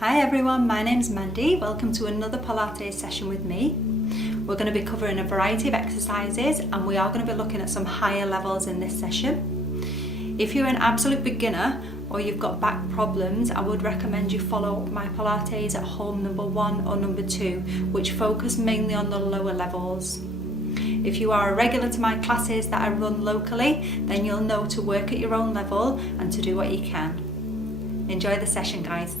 Hi everyone, my name's Mandy. Welcome to another Pilates session with me. We're going to be covering a variety of exercises and we are going to be looking at some higher levels in this session. If you're an absolute beginner or you've got back problems, I would recommend you follow my Pilates at home number 1 or number 2, which focus mainly on the lower levels. If you are a regular to my classes that I run locally, then you'll know to work at your own level and to do what you can. Enjoy the session, guys.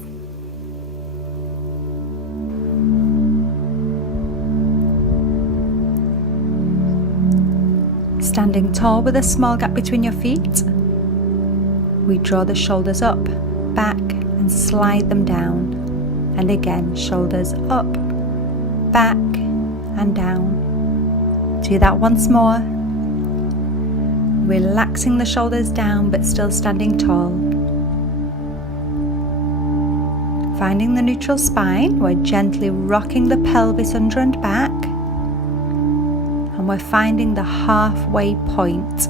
Standing tall with a small gap between your feet, we draw the shoulders up, back and slide them down. And again, shoulders up, back and down. Do that once more. Relaxing the shoulders down but still standing tall. Finding the neutral spine, we're gently rocking the pelvis under and back. And we're finding the halfway point.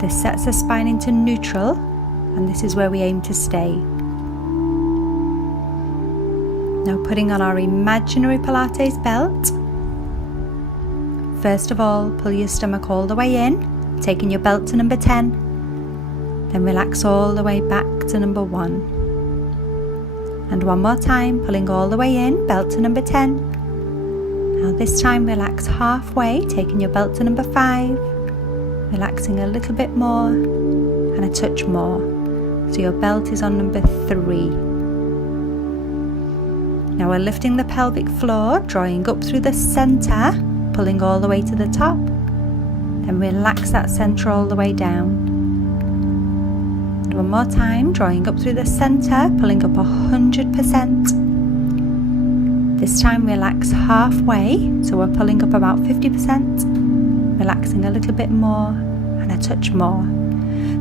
This sets the spine into neutral, and this is where we aim to stay. Now putting on our imaginary Pilates belt. First of all, pull your stomach all the way in, taking your belt to number 10. Then relax all the way back to number 1. And one more time, pulling all the way in, belt to number 10. Now this time relax halfway, taking your belt to number 5, relaxing a little bit more and a touch more. So your belt is on number 3. Now we're lifting the pelvic floor, drawing up through the center, pulling all the way to the top. Then relax that center all the way down. And one more time, drawing up through the center, pulling up 100%. This time relax halfway, so we're pulling up about 50%, relaxing a little bit more and a touch more.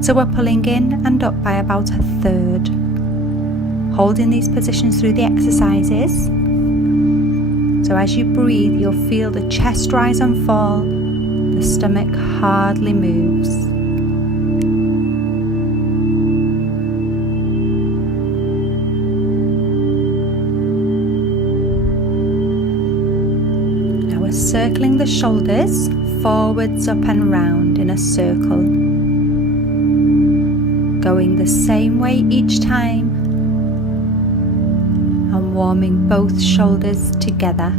So we're pulling in and up by about 1/3. Holding these positions through the exercises. So as you breathe, you'll feel the chest rise and fall, the stomach hardly moves. Circling the shoulders forwards, up and round in a circle. Going the same way each time and warming both shoulders together.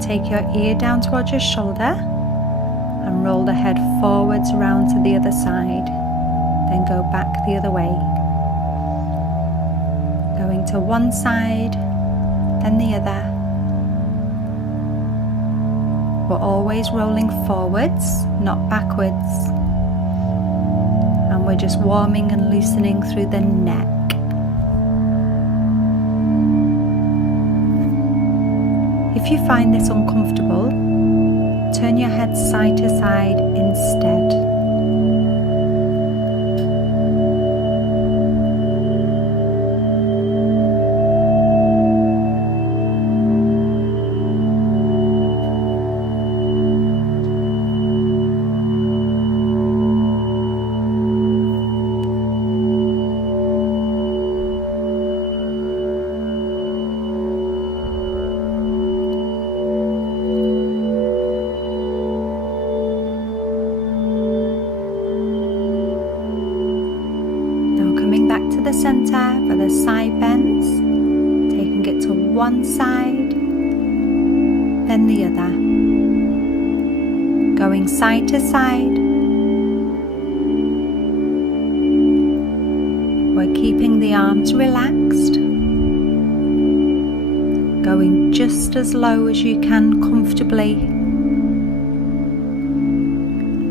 Take your ear down towards your shoulder and roll the head forwards round to the other side. Then go back the other way. Going to one side, then the other. We're always rolling forwards, not backwards. And we're just warming and loosening through the neck. If you find this uncomfortable, turn your head side to side instead. Back to the center for the side bends, taking it to one side, then the other. Going side to side. We're keeping the arms relaxed. Going just as low as you can comfortably.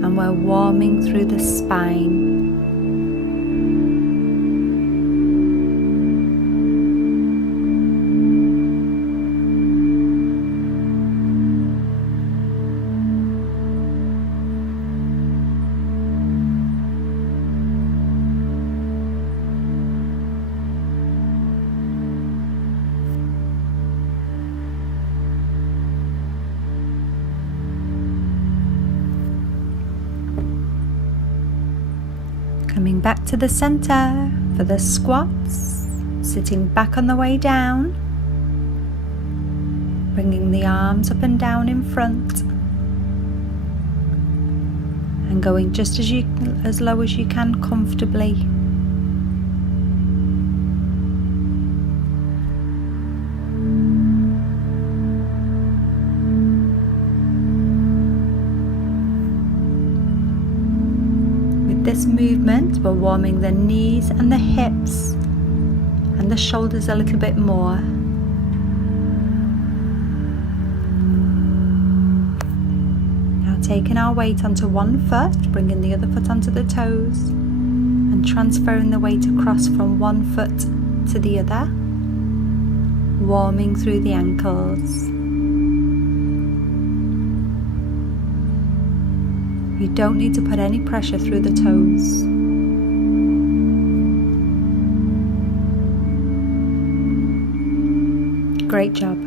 And we're warming through the spine. Coming back to the center for the squats, sitting back on the way down, bringing the arms up and down in front, and going just as low as you can comfortably. With this movement, we're warming the knees and the hips and the shoulders a little bit more. Taking our weight onto one foot, bringing the other foot onto the toes, and transferring the weight across from one foot to the other, warming through the ankles. You don't need to put any pressure through the toes. Great job.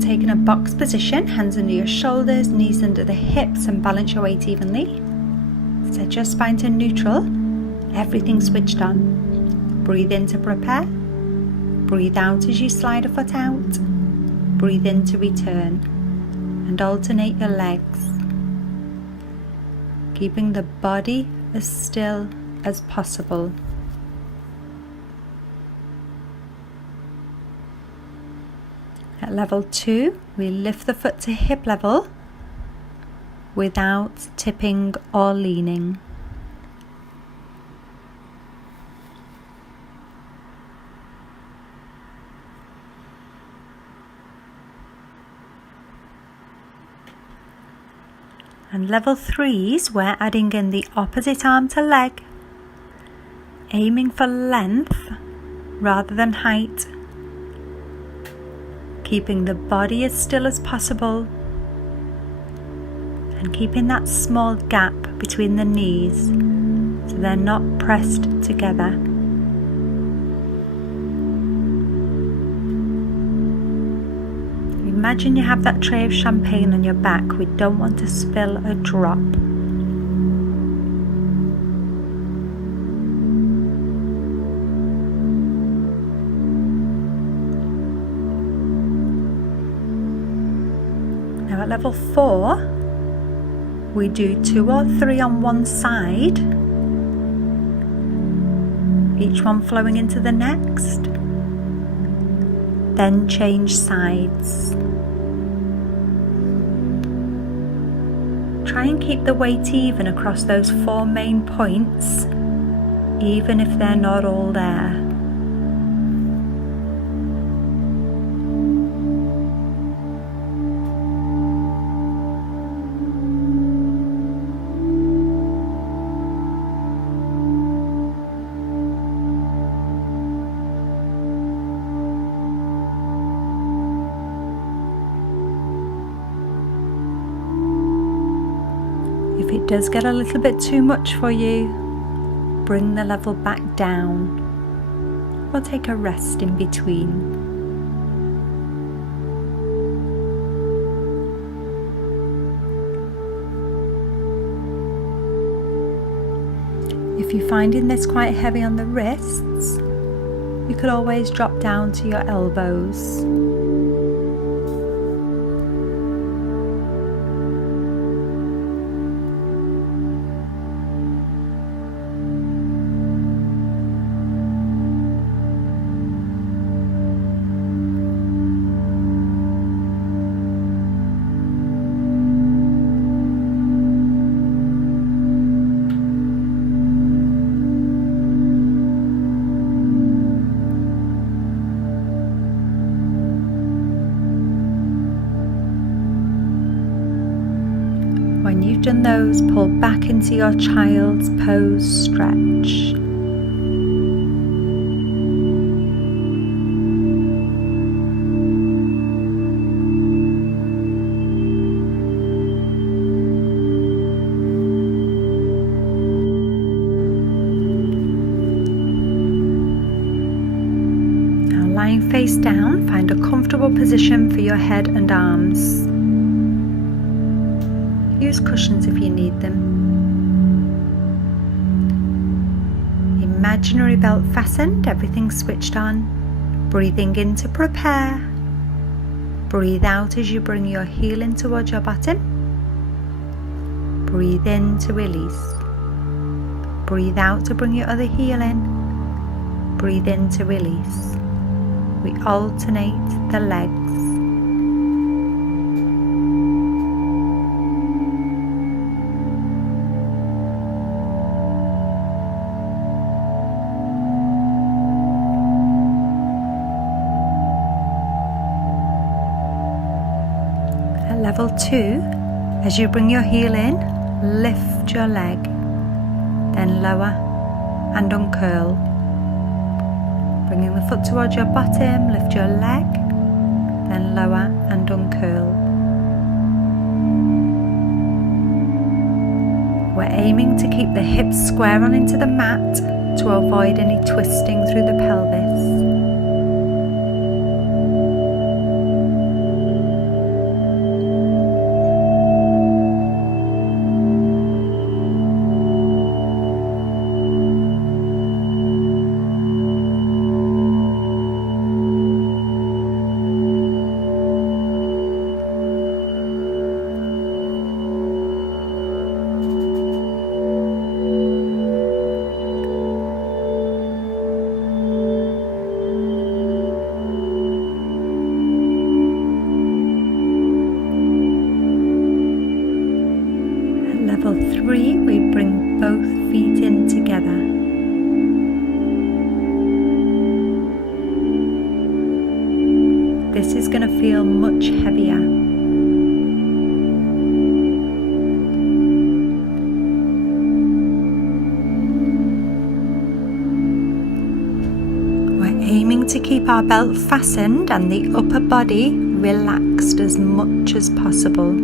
Taking a box position, hands under your shoulders, knees under the hips, and balance your weight evenly. Set your spine to neutral, everything switched on. Breathe in to prepare. Breathe out as you slide a foot out. Breathe in to return. And alternate your legs. Keeping the body as still as possible. At level 2, we lift the foot to hip level without tipping or leaning. And level 3s, we're adding in the opposite arm to leg, aiming for length rather than height. Keeping the body as still as possible and keeping that small gap between the knees so they're not pressed together. Imagine you have that tray of champagne on your back. We don't want to spill a drop. At level 4, we do 2 or 3 on one side, each one flowing into the next, then change sides. Try and keep the weight even across those 4 main points, even if they're not all there. If it does get a little bit too much for you, bring the level back down or take a rest in between. If you're finding this quite heavy on the wrists, you could always drop down to your elbows. When you've done those, pull back into your child's pose stretch. Now lying face down, find a comfortable position for your head and arms. Use cushions if you need them. Imaginary belt fastened, everything switched on. Breathing in to prepare. Breathe out as you bring your heel in towards your bottom. Breathe in to release. Breathe out to bring your other heel in. Breathe in to release. We alternate the legs. At level 2, as you bring your heel in, lift your leg, then lower and uncurl. Bringing the foot towards your bottom, lift your leg, then lower and uncurl. We're aiming to keep the hips square on into the mat to avoid any twisting through the pelvis. Level 3, we bring both feet in together. This is going to feel much heavier. We're aiming to keep our belt fastened and the upper body relaxed as much as possible.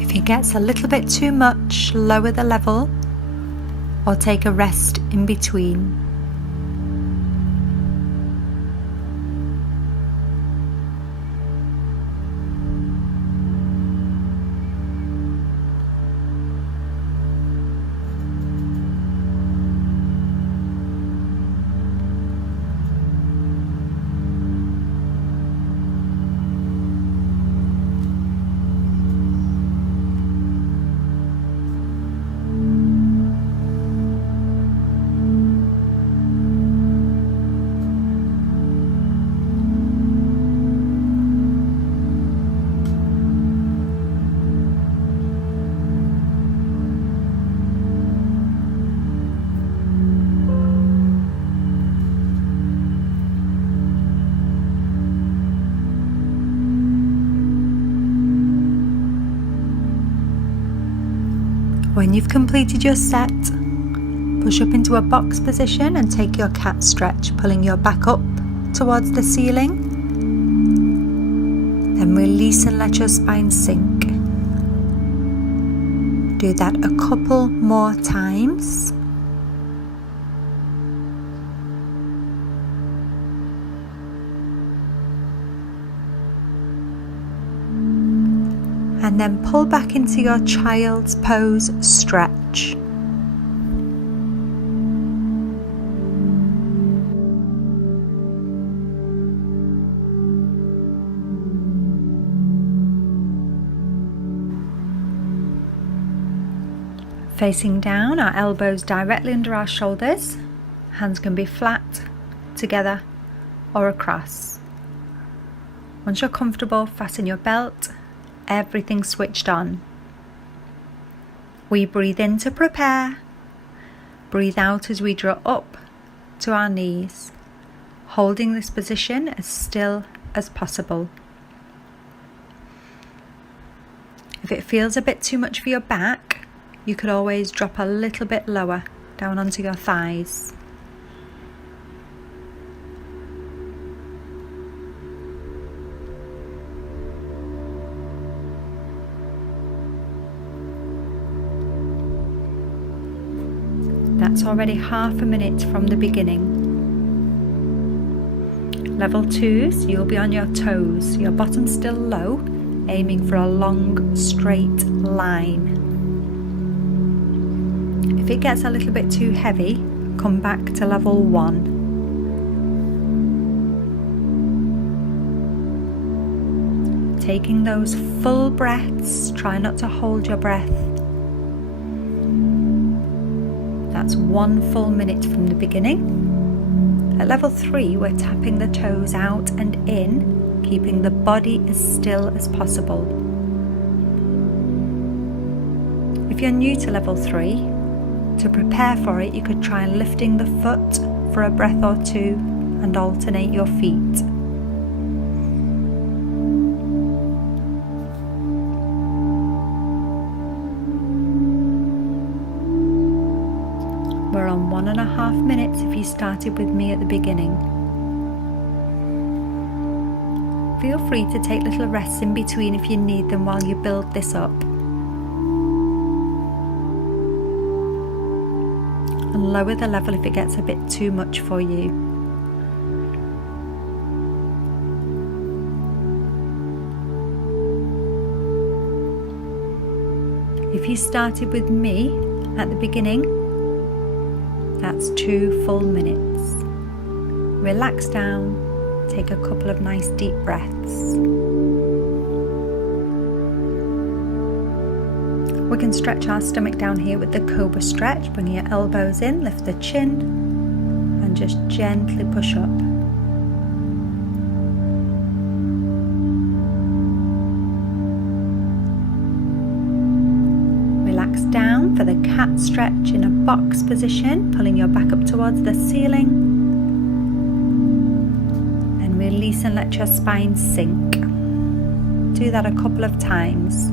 If it gets a little bit too much, lower the level or take a rest in between. When you've completed your set, push up into a box position and take your cat stretch, pulling your back up towards the ceiling. Then release and let your spine sink. Do that a couple more times. And then pull back into your child's pose stretch. Facing down, our elbows directly under our shoulders. Hands can be flat, together, or across. Once you're comfortable, fasten your belt. Everything switched on. We breathe in to prepare. Breathe out as we draw up to our knees, holding this position as still as possible. If it feels a bit too much for your back, you could always drop a little bit lower down onto your thighs. That's already half a minute from the beginning. Level 2s, you'll be on your toes, your bottom still low, aiming for a long straight line. If it gets a little bit too heavy, come back to level 1. Taking those full breaths, try not to hold your breath. That's 1 full minute from the beginning. At level 3, we're tapping the toes out and in, keeping the body as still as possible. If you're new to level 3, to prepare for it, you could try lifting the foot for a breath or two and alternate your feet. We're on 1.5 minutes if you started with me at the beginning. Feel free to take little rests in between if you need them while you build this up. And lower the level if it gets a bit too much for you. If you started with me at the beginning, that's 2 full minutes. Relax down, take a couple of nice deep breaths. We can stretch our stomach down here with the Cobra Stretch. Bring your elbows in, lift the chin, and just gently push up. Relax down for the cat stretch in a box position, pulling your back up towards the ceiling. And release and let your spine sink. Do that a couple of times.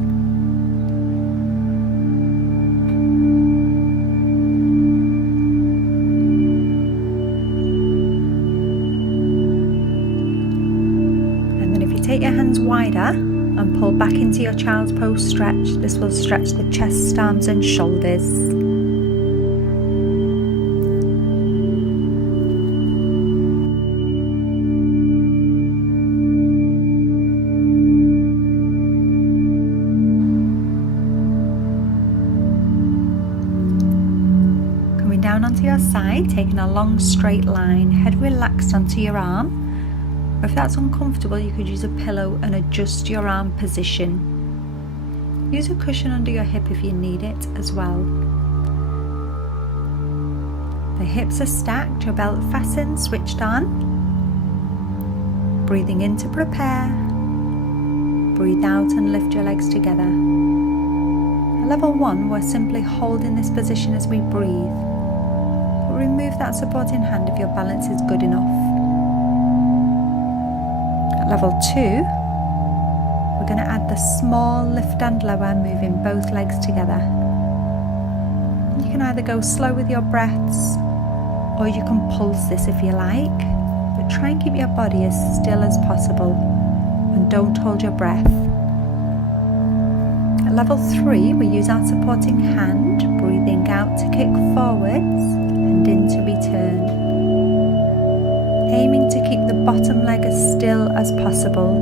Take your hands wider and pull back into your child's pose stretch. This will stretch the chest, arms and shoulders. Coming down onto your side, taking a long straight line, head relaxed onto your arm. If that's uncomfortable, you could use a pillow and adjust your arm position. Use a cushion under your hip if you need it as well. The hips are stacked, your belt fastened, switched on. Breathing in to prepare. Breathe out and lift your legs together. At level 1, we're simply holding this position as we breathe. But remove that supporting hand if your balance is good enough. Level 2, we're going to add the small lift and lower, moving both legs together. You can either go slow with your breaths, or you can pulse this if you like, but try and keep your body as still as possible and don't hold your breath. At level 3, we use our supporting hand, breathing out to kick forwards and in to return. Aiming to keep the bottom leg as still as possible,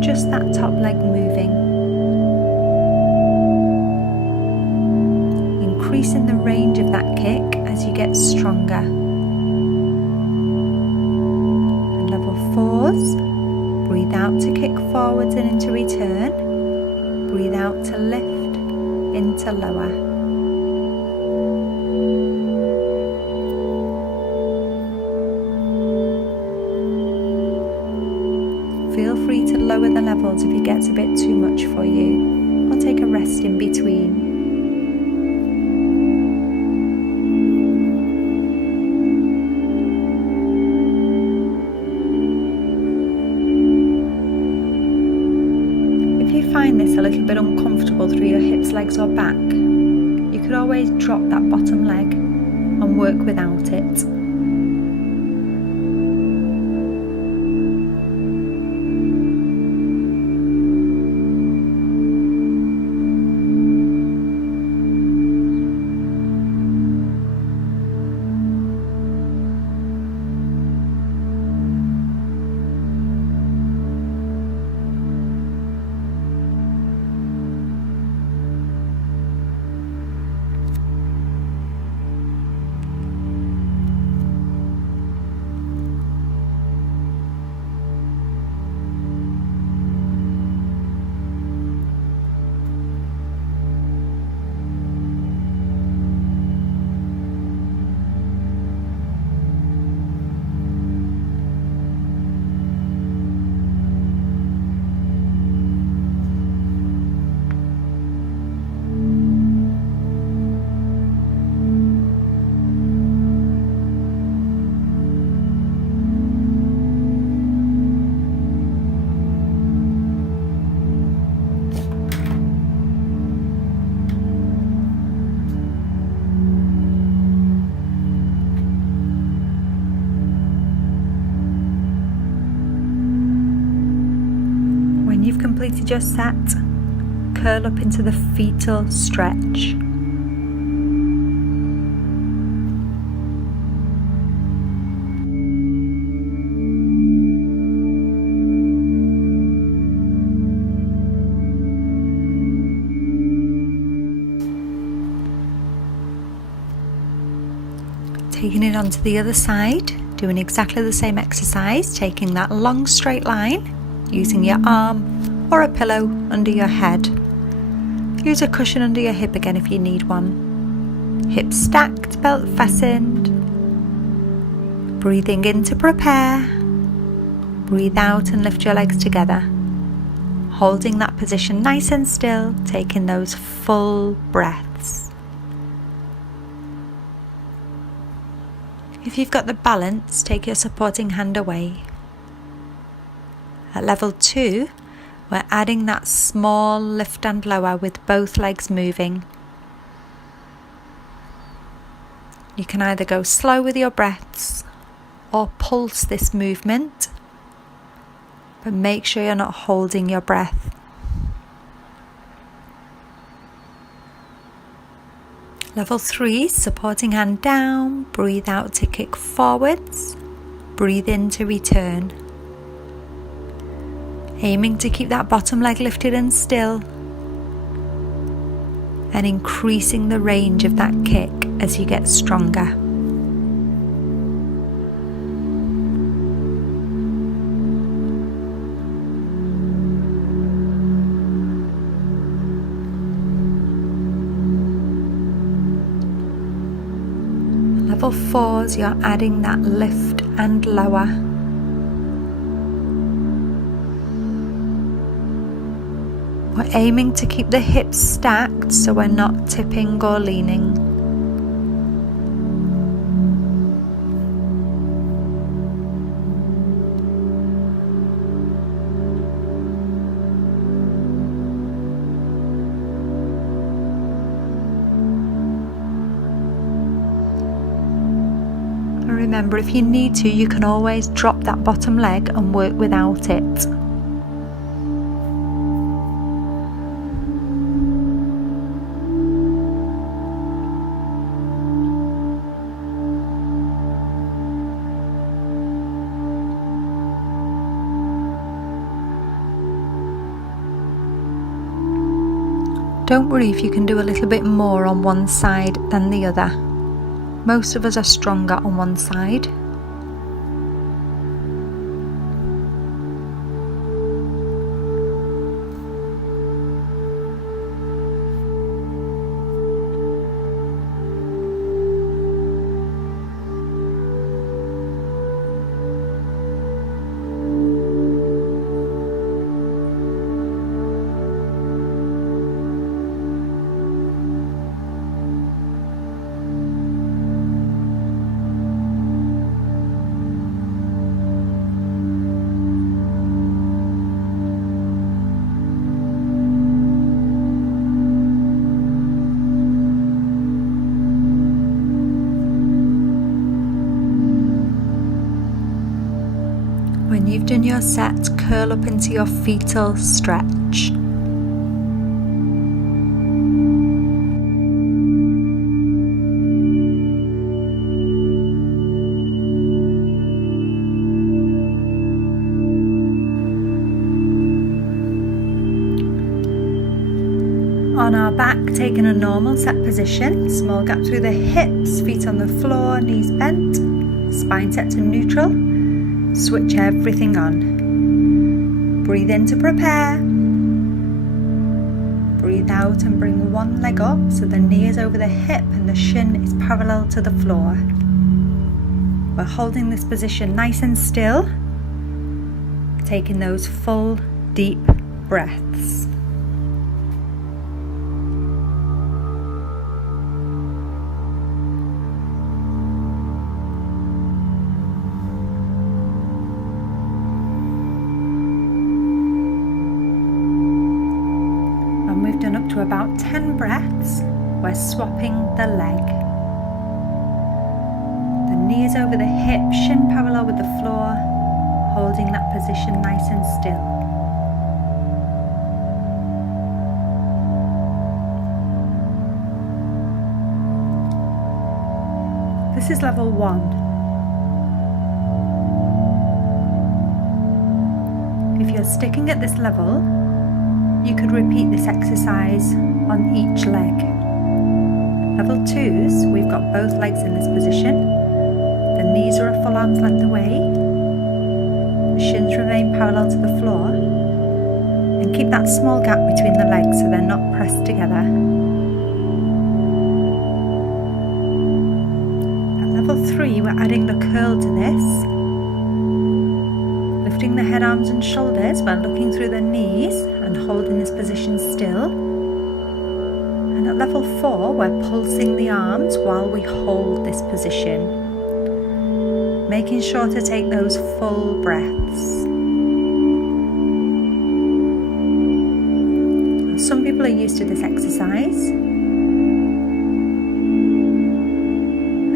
just that top leg moving. Increasing the range of that kick as you get stronger. And level 4s, breathe out to kick forwards and into return. Breathe out to lift, into lower. Feel free to lower the levels if it gets a bit too much for you, or take a rest in between. If you find this a little bit uncomfortable through your hips, legs or back, you could always drop that bottom leg and work without it. just sat, curl up into the fetal stretch. Taking it onto the other side, doing exactly the same exercise, taking that long straight line, using your arm or a pillow under your head. Use a cushion under your hip again if you need one. Hips stacked, belt fastened. Breathing in to prepare. Breathe out and lift your legs together. Holding that position nice and still, taking those full breaths. If you've got the balance, take your supporting hand away. At level 2, we're adding that small lift and lower with both legs moving. You can either go slow with your breaths or pulse this movement, but make sure you're not holding your breath. Level 3, supporting hand down, breathe out to kick forwards, breathe in to return. Aiming to keep that bottom leg lifted and still, and increasing the range of that kick as you get stronger. Level 4s, you're adding that lift and lower. We're aiming to keep the hips stacked so we're not tipping or leaning. And remember, if you need to, you can always drop that bottom leg and work without it. Don't worry if you can do a little bit more on one side than the other. Most of us are stronger on one side. When you've done your set, curl up into your fetal stretch. On our back, taking a normal set position, small gap through the hips, feet on the floor, knees bent, spine set to neutral. Switch everything on. Breathe in to prepare. Breathe out and bring one leg up so the knee is over the hip and the shin is parallel to the floor. We're holding this position nice and still, taking those full, deep breaths. We've done up to about 10 breaths. We're swapping the leg. The knee is over the hip, shin parallel with the floor, holding that position nice and still. This is level 1. If you're sticking at this level, you could repeat this exercise on each leg. Level 2s, we've got both legs in this position. The knees are a full arm's length away. The shins remain parallel to the floor. And keep that small gap between the legs so they're not pressed together. At level 3, we're adding the curl to this. Lifting the head, arms and shoulders while looking through the knees and holding this position still. And at level 4, we're pulsing the arms while we hold this position. Making sure to take those full breaths. Some people are used to this exercise.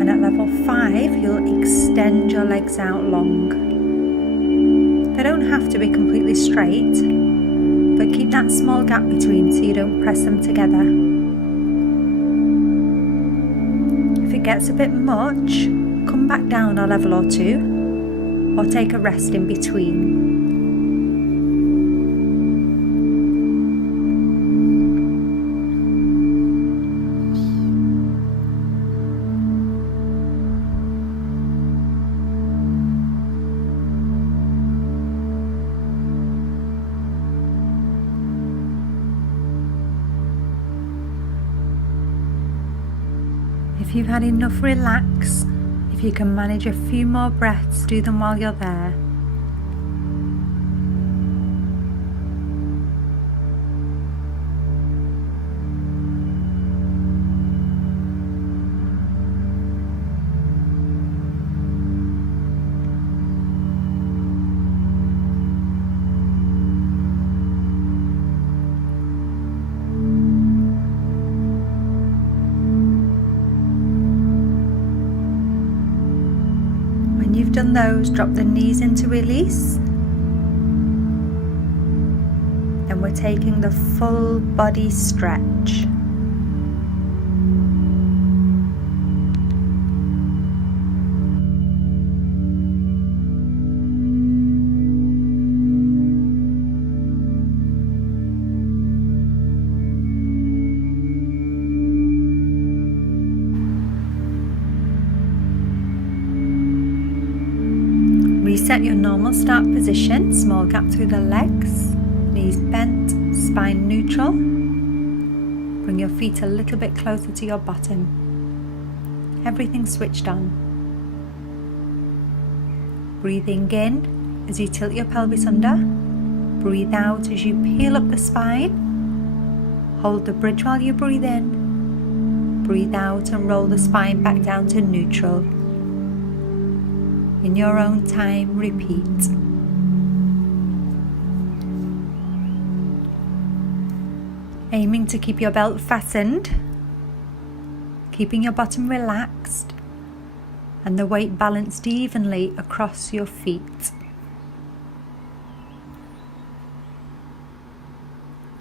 And at level 5, you'll extend your legs out long. They don't have to be completely straight, but keep that small gap between so you don't press them together. If it gets a bit much, come back down a level or 2, or take a rest in between. If you've had enough, relax. If you can manage a few more breaths, do them while you're there. When you've done those, drop the knees into release. Then we're taking the full body stretch. Reset your normal start position, small gap through the legs, knees bent, spine neutral. Bring your feet a little bit closer to your bottom. Everything switched on. Breathing in as you tilt your pelvis under. Breathe out as you peel up the spine. Hold the bridge while you breathe in. Breathe out and roll the spine back down to neutral. In your own time, repeat. Aiming to keep your belt fastened, keeping your bottom relaxed, and the weight balanced evenly across your feet.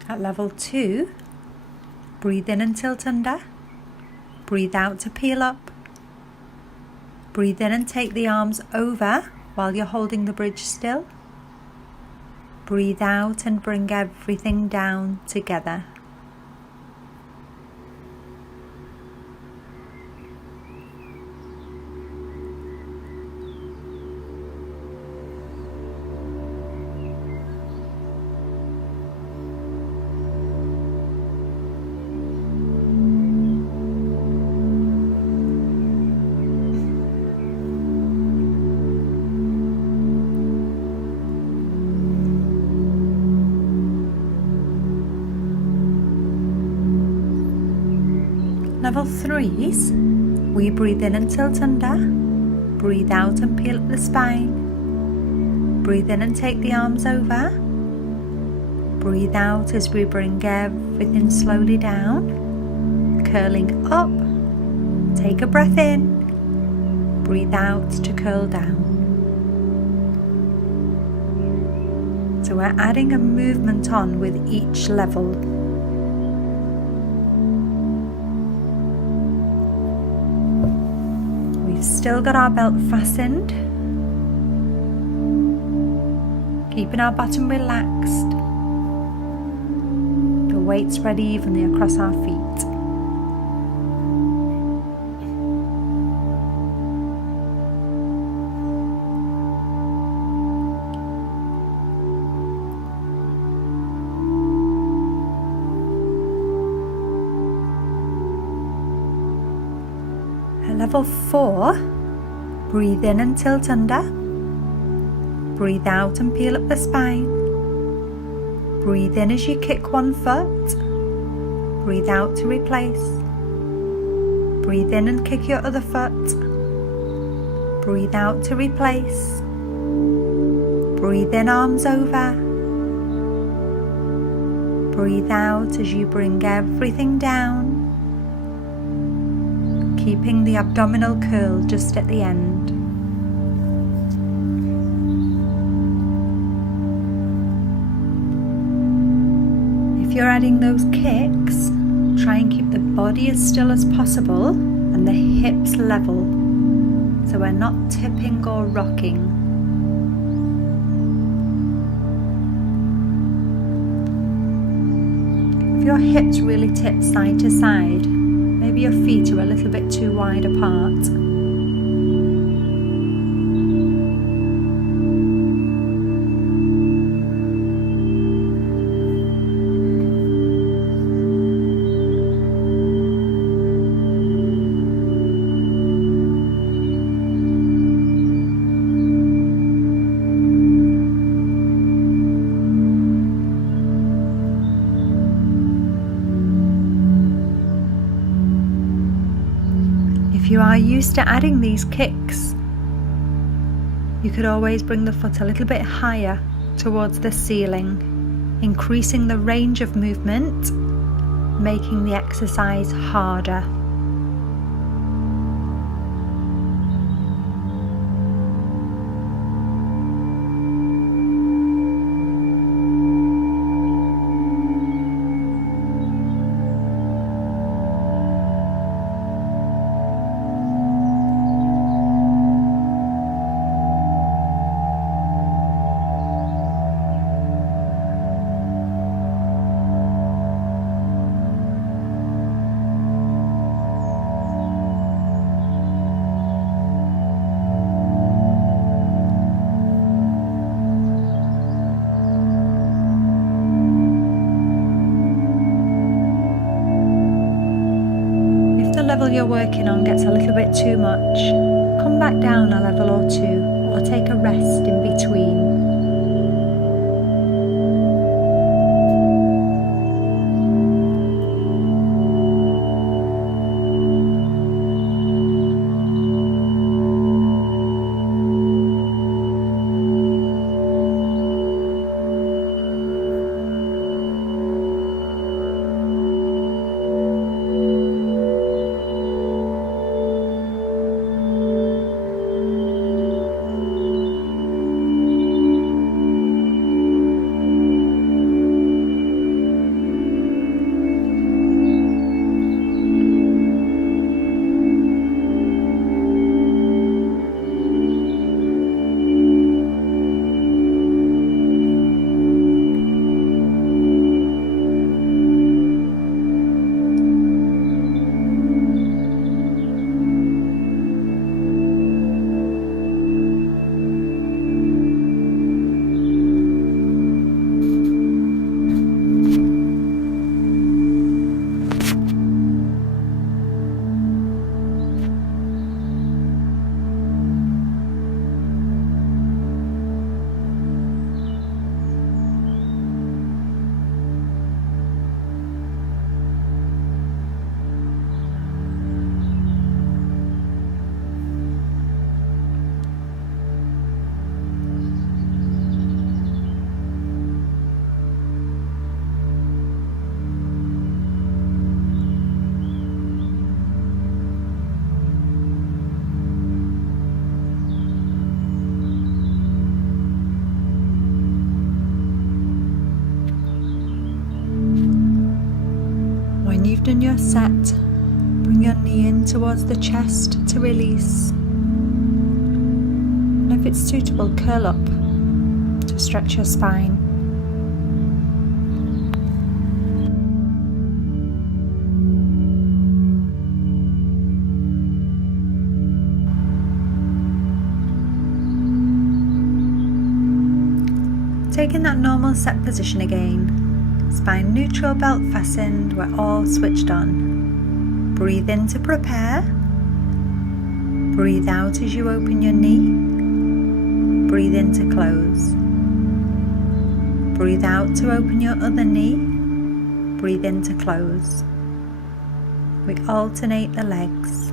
At level 2, breathe in and tilt under. Breathe out to peel up. Breathe in and take the arms over while you're holding the bridge still. Breathe out and bring everything down together. Level 3s, we breathe in and tilt under, breathe out and peel up the spine, breathe in and take the arms over, breathe out as we bring everything slowly down, curling up, take a breath in, breathe out to curl down. So we're adding a movement on with each level. We We've still got our belt fastened, keeping our bottom relaxed, the weight spread evenly across our feet. At level 4, breathe in and tilt under. Breathe out and peel up the spine. Breathe in as you kick one foot. Breathe out to replace. Breathe in and kick your other foot. Breathe out to replace. Breathe in, arms over. Breathe out as you bring everything down, keeping the abdominal curl just at the end. If you're adding those kicks, try and keep the body as still as possible and the hips level, so we're not tipping or rocking. If your hips really tip side to side, maybe your feet are a little bit too wide apart. If you are used to adding these kicks, you could always bring the foot a little bit higher towards the ceiling, increasing the range of movement, making the exercise harder. Level you're working on gets a little bit too much, come back down a level or two, or take a rest in between. When you've done your set, bring your knee in towards the chest to release. if it's suitable, curl up to stretch your spine. Taking that normal set position again, spine neutral, belt fastened, we're all switched on. Breathe in to prepare. Breathe out as you open your knee. Breathe in to close. Breathe out to open your other knee. Breathe in to close. We alternate the legs.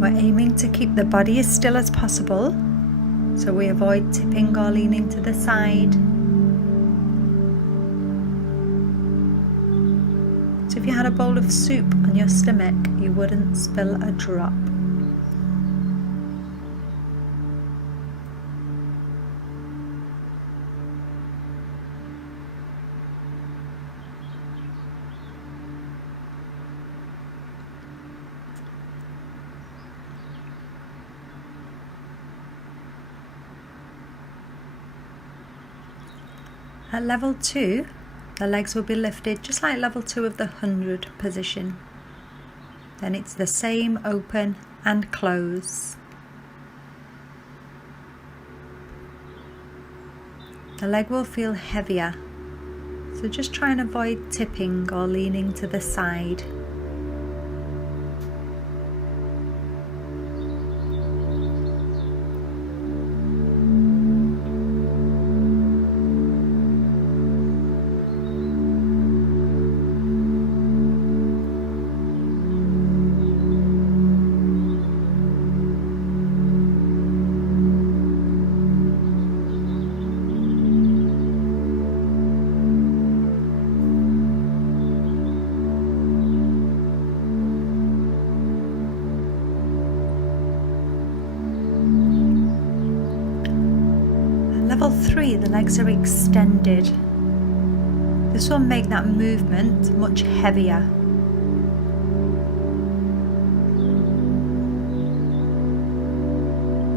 We're aiming to keep the body as still as possible, so we avoid tipping or leaning to the side. So if you had a bowl of soup on your stomach, you wouldn't spill a drop. At level 2, the legs will be lifted just like level 2 of the 100 position. Then it's the same open and close. The leg will feel heavier, so just try and avoid tipping or leaning to the side. Level 3, the legs are extended. This will make that movement much heavier.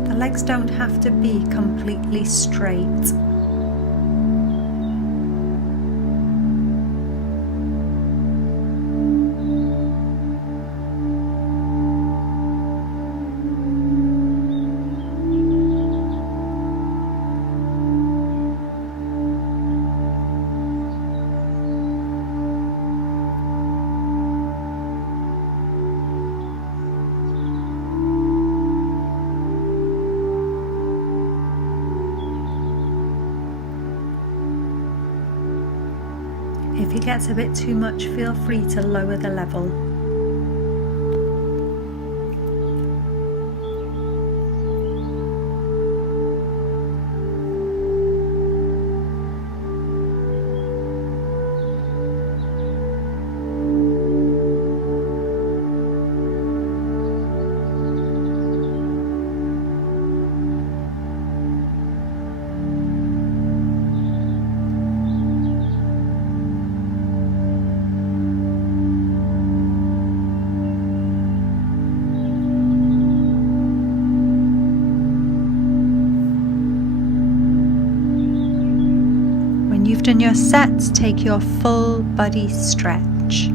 The legs don't have to be completely straight. If it gets a bit too much, feel free to lower the level. You've done your sets, take your full body stretch.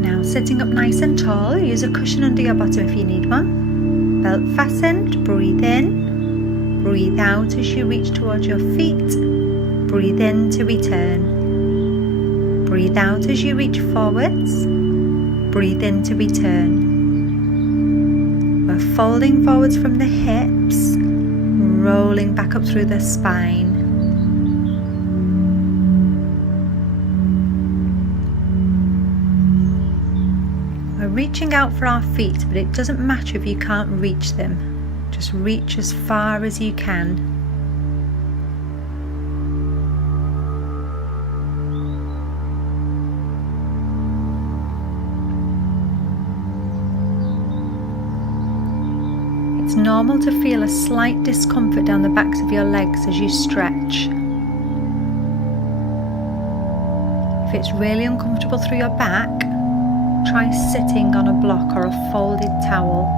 Now sitting up nice and tall, use a cushion under your bottom if you need one. Belt fastened, breathe in, breathe out as you reach towards your feet, breathe in to return, breathe out as you reach forwards. Breathe in to return. We're folding forwards from the hips, rolling back up through the spine. We're reaching out for our feet, but it doesn't matter if you can't reach them. Just reach as far as you can. It's normal to feel a slight discomfort down the backs of your legs as you stretch. If it's really uncomfortable through your back, try sitting on a block or a folded towel.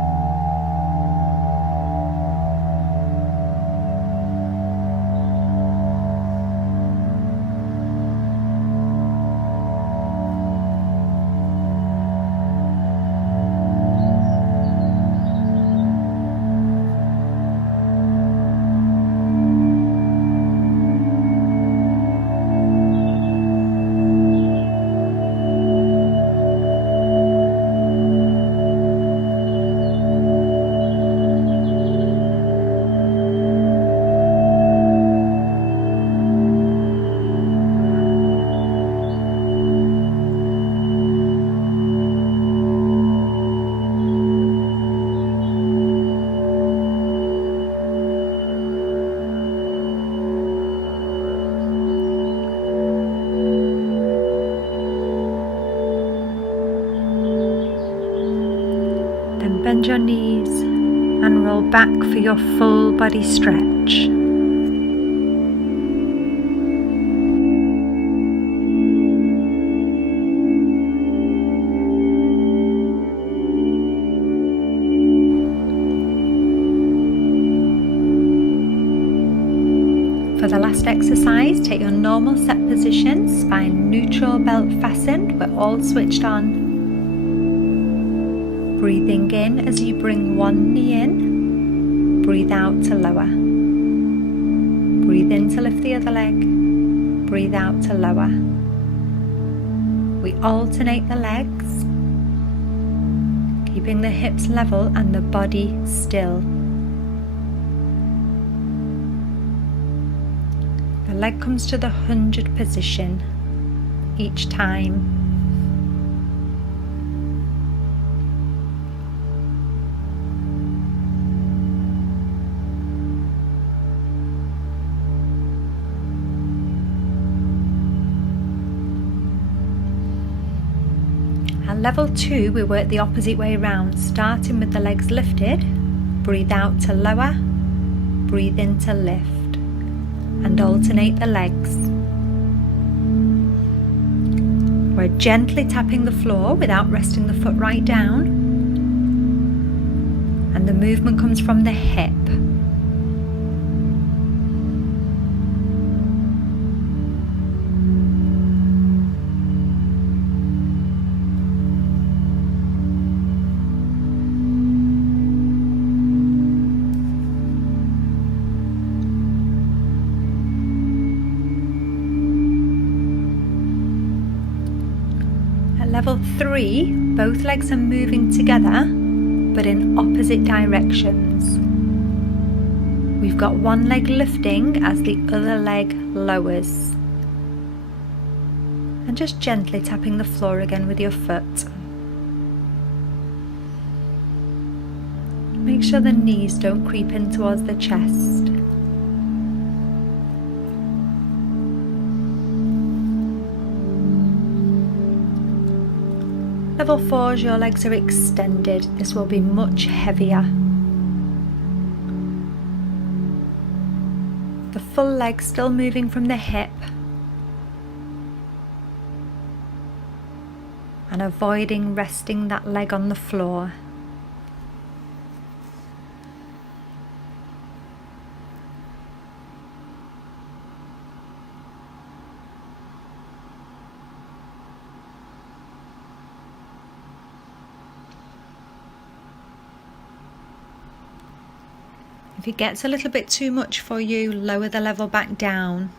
Then bend your knees and roll back for your full body stretch. For the last exercise, take your normal set position, spine neutral, belt fastened, we're all switched on. Breathing in as you bring one knee in, breathe out to lower. Breathe in to lift the other leg, breathe out to lower. We alternate the legs, keeping the hips level and the body still. The leg comes to the 100 position each time. At level 2, we work the opposite way around, starting with the legs lifted. Breathe out to lower, breathe in to lift, and alternate the legs. We're gently tapping the floor without resting the foot right down, and the movement comes from the hip. Level 3, both legs are moving together, but in opposite directions. We've got one leg lifting as the other leg lowers. And just gently tapping the floor again with your foot. Make sure the knees don't creep in towards the chest. Level 4, as your legs are extended, this will be much heavier. The full leg still moving from the hip and avoiding resting that leg on the floor. If it gets a little bit too much for you, lower the level back down.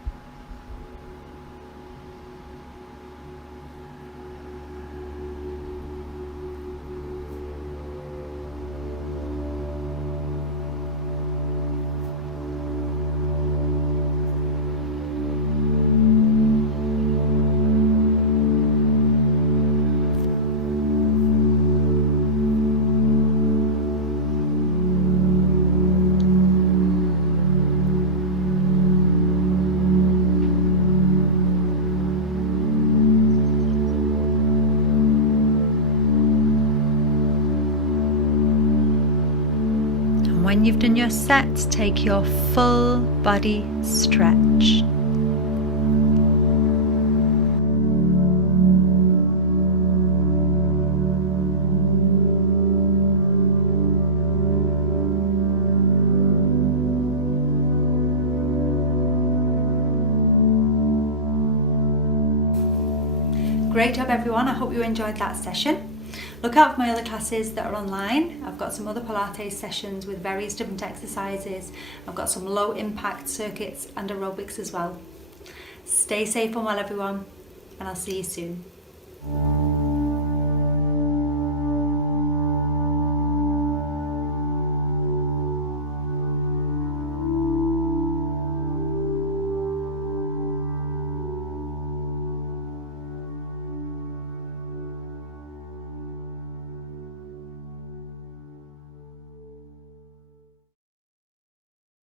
when you've done your set, take your full body stretch. Great job everyone, I hope you enjoyed that session. Look out for my other classes that are online. I've got some other Pilates sessions with various different exercises. I've got some low impact circuits and aerobics as well. Stay safe and well everyone, and I'll see you soon.